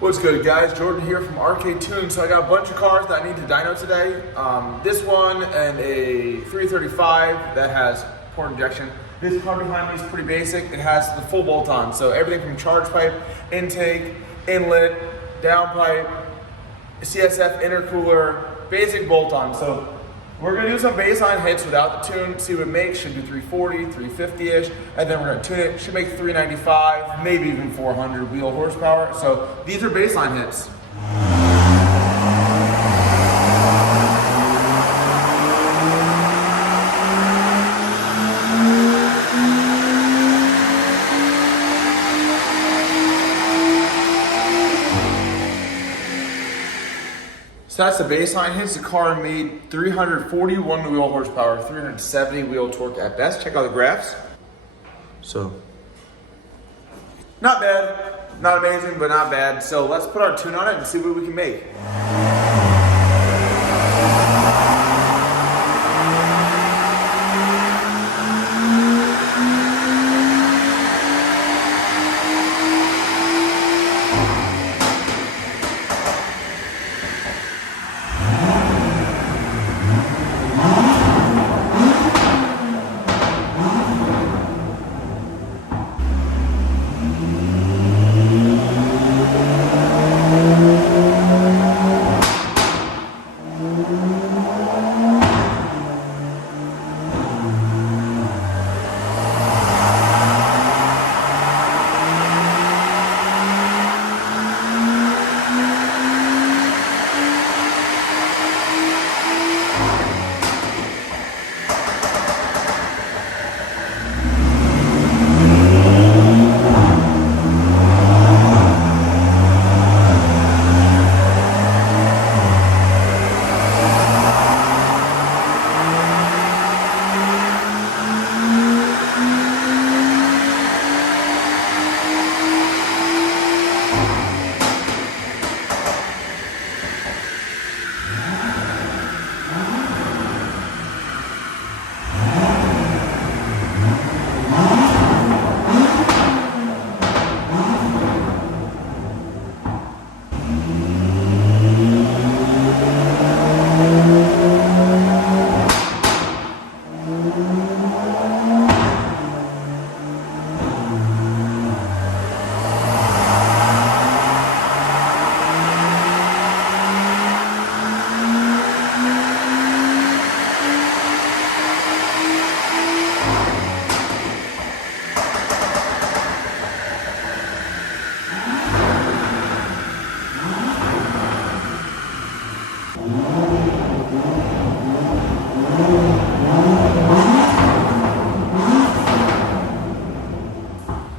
What's good, guys? Jordan here from Arcade Tunes. So I got a bunch of cars that I need to dyno today. This one and a 335 that has port injection. This car behind me is pretty basic. It has the full bolt-on, so everything from charge pipe, intake, inlet, downpipe, CSF intercooler, basic bolt-on. So we're gonna do some baseline hits without the tune, see what it makes. Should do 340, 350-ish, and then we're gonna tune it. Should make 395, maybe even 400 wheel horsepower. So these are baseline hits. So that's the baseline hits. The car made 341 wheel horsepower, 370 wheel torque at best. Check out the graphs. So, not bad, not amazing, but not bad. So let's put our tune on it and see what we can make.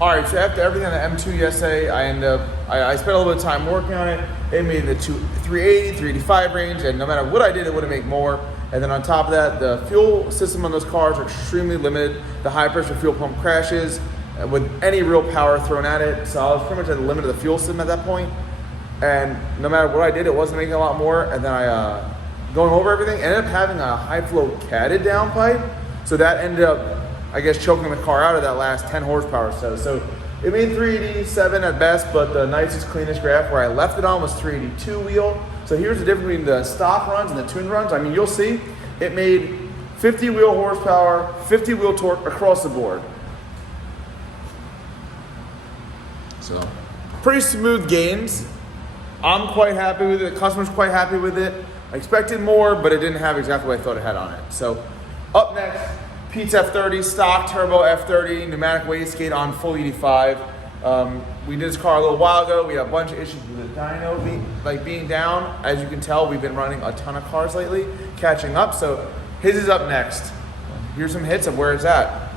All right, so after everything on the M2 yesterday, I spent a little bit of time working on it. It made the 380, 385 range, and no matter what I did, it would have made more. And then on top of that, the fuel system on those cars are extremely limited. The high pressure fuel pump crashes with any real power thrown at it. So I was pretty much at the limit of the fuel system at that point. And no matter what I did, it wasn't making a lot more. And then going over everything, ended up having a high flow catted downpipe. So that ended up, I guess, choking the car out of that last 10 horsepower or so. So it made 387 at best, but the nicest, cleanest graph where I left it on was 382 wheel. So here's the difference between the stock runs and the tune runs. I mean, you'll see it made 50 wheel horsepower, 50 wheel torque across the board. So pretty smooth gains. I'm quite happy with it. The customer's quite happy with it. I expected more, but it didn't have exactly what I thought it had on it. So up next, Pete's F30, stock turbo F30, pneumatic wastegate on full 85. We did this car a little while ago. We had a bunch of issues with the dyno being down. As you can tell, we've been running a ton of cars lately, catching up. So his is up next. Here's some hits of where it's at.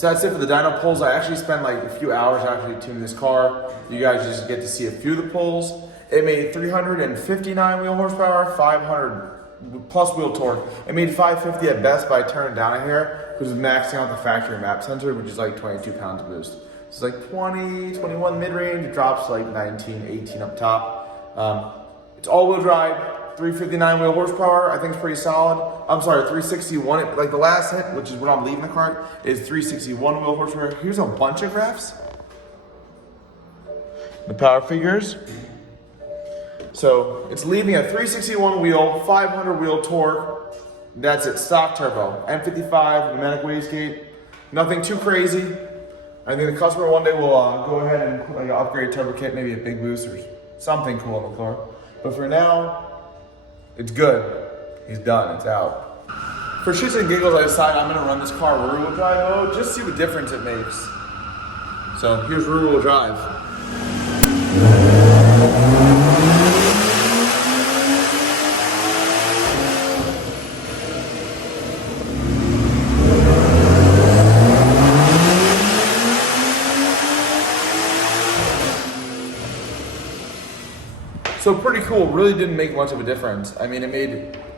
So that's it for the dyno pulls. I actually spent like a few hours actually tuning this car. You guys just get to see a few of the pulls. It made 359 wheel horsepower, 500 plus wheel torque. It made 550 at best, but I turned it down a hair because it's maxing out the factory map sensor, which is like 22 pounds of boost. So it's like 20, 21 mid-range. It drops like 19, 18 up top. It's all-wheel drive, 359 wheel horsepower. I think it's pretty solid. I'm sorry, 361. Like the last hit, which is when I'm leaving the car, is 361 wheel horsepower. Here's a bunch of graphs. The power figures. So it's leaving a 361 wheel, 500 wheel torque. That's it, stock turbo. M55, pneumatic wastegate. Nothing too crazy. I think the customer one day will go ahead and put like an upgrade turbo kit, maybe a big boost or something cool in the car. But for now, it's good. He's done, it's out. For shits and giggles, I decided I'm gonna run this car rear-wheel drive mode, just see what difference it makes. So here's rear-wheel drive. So pretty cool, really didn't make much of a difference. I mean, it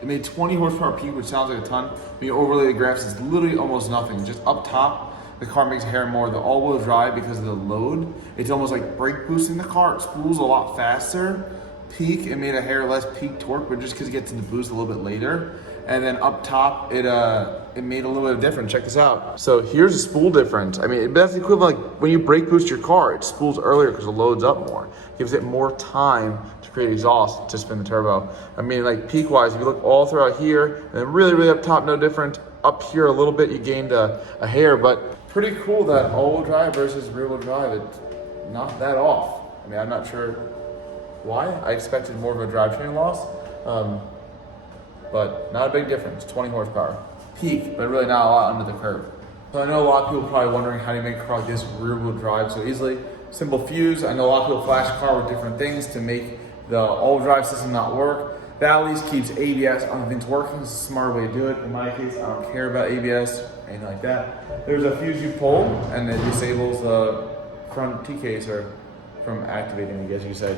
made 20 horsepower peak, which sounds like a ton. When you overlay the graphs, it's literally almost nothing. Just up top, the car makes a hair more. The all-wheel drive, because of the load, it's almost like brake boosting the car. It spools a lot faster. Peak, it made a hair less peak torque, but just because it gets to the boost a little bit later. And then up top, it made a little bit of difference. Check this out. So here's a spool difference. I mean, that's the equivalent, like when you brake boost your car, it spools earlier because the load's up more. Gives it more time to create exhaust to spin the turbo. I mean, like peak wise, if you look all throughout here, and then really, really up top, no different. Up here a little bit, you gained a hair, but pretty cool that all-wheel drive versus rear-wheel drive. It's not that off. I mean, I'm not sure why. I expected more of a drivetrain loss. But not a big difference, 20 horsepower. Peak, but really not a lot under the curve. So I know a lot of people are probably wondering how do you make a car like this rear-wheel drive so easily. Simple fuse. I know a lot of people flash a car with different things to make the all-wheel drive system not work. That at least keeps ABS on things working. It's a smart way to do it. In my case, I don't care about ABS, anything like that. There's a fuse you pull, and it disables the front T-case from activating, I guess you could say.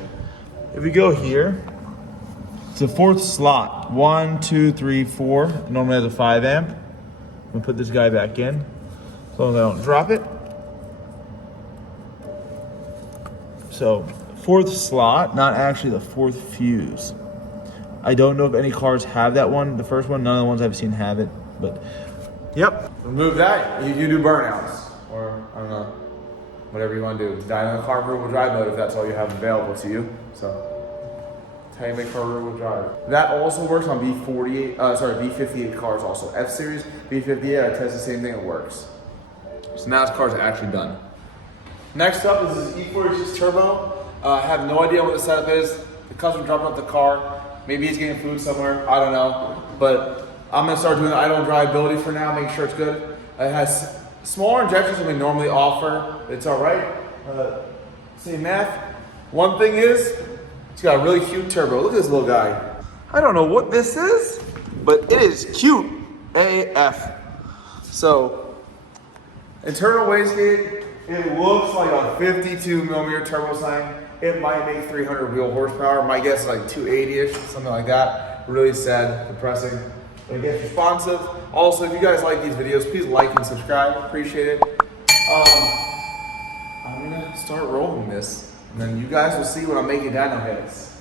If we go here, it's a fourth slot. 1, 2, 3, 4. Normally has a 5 amp. I'm gonna put this guy back in so I don't drop it. So, fourth slot, not actually the fourth fuse. I don't know if any cars have that one. The first one, none of the ones I've seen have it, but yep. Remove that, you can do burnouts, or I don't know, whatever you want to do. Dyno car rear-wheel drive mode if that's all you have available to you. So. How you make car rear-wheel drive. That also works on V58 cars also. F-Series, V58, I test the same thing, it works. So now this car's actually done. Next up is this E46 Turbo. I have no idea what the setup is. The customer dropped off the car. Maybe he's getting food somewhere, I don't know. But I'm gonna start doing the idle driveability for now, make sure it's good. It has smaller injections than we normally offer. It's all right. Same math. One thing is, it's got a really cute turbo. Look at this little guy. I don't know what this is, but it is cute AF. So, internal wastegate, it looks like a 52 millimeter turbo sign. It might make 300 wheel horsepower. My guess is like 280-ish, something like that. Really sad, depressing. But it gets responsive. Also, if you guys like these videos, please like and subscribe. Appreciate it. I'm gonna start rolling this. And then you guys will see when I'm making dyno hits.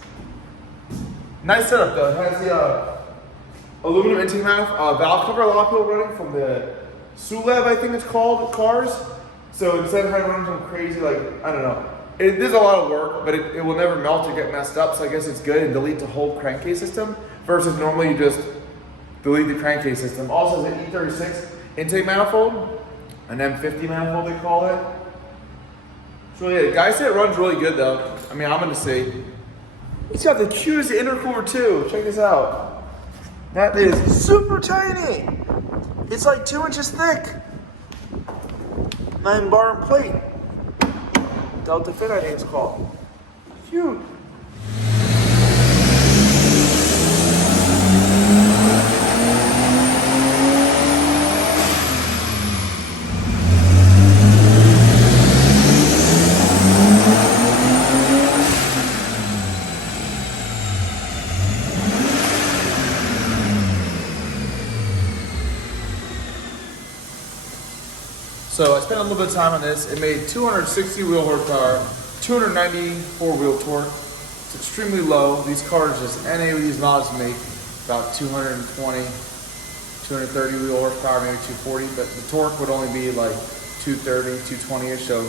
Nice setup though. It has the aluminum intake valve cover. A lot of people running from the Sulev, I think it's called, cars. So instead of having to run some crazy, like, I don't know. It is a lot of work, but it will never melt or get messed up. So I guess it's good and delete the whole crankcase system versus normally you just delete the crankcase system. Also has an E36 intake manifold, an M50 manifold they call it. So yeah, guys say it runs really good though. I mean, I'm gonna say, it's got the cutest intercooler too. Check this out. That is super tiny. It's like 2 inches thick. 9-bar and plate. Delta Fit, I think it's called. Cute. So I spent a little bit of time on this. It made 260 wheel horsepower, 294 wheel torque. It's extremely low. These cars, just NA with these mods, make about 220, 230 wheel horsepower, maybe 240, but the torque would only be like 230, 220-ish, so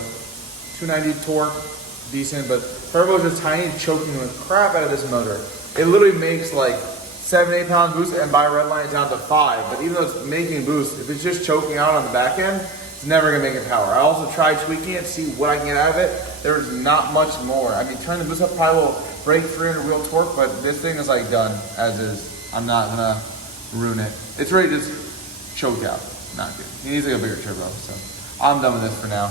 290 torque, decent, but turbo's just tiny, choking the crap out of this motor. It literally makes like 7-8 pounds boost, and by redline it's down to 5, but even though it's making boost, if it's just choking out on the back end, it's never gonna make it power. I also tried tweaking it, see what I can get out of it. There's not much more. I mean, turn the boost up probably will break 300 wheel torque, but this thing is like done as is. I'm not gonna ruin it. It's really just choked out, not good. He needs like a bigger turbo, so I'm done with this for now.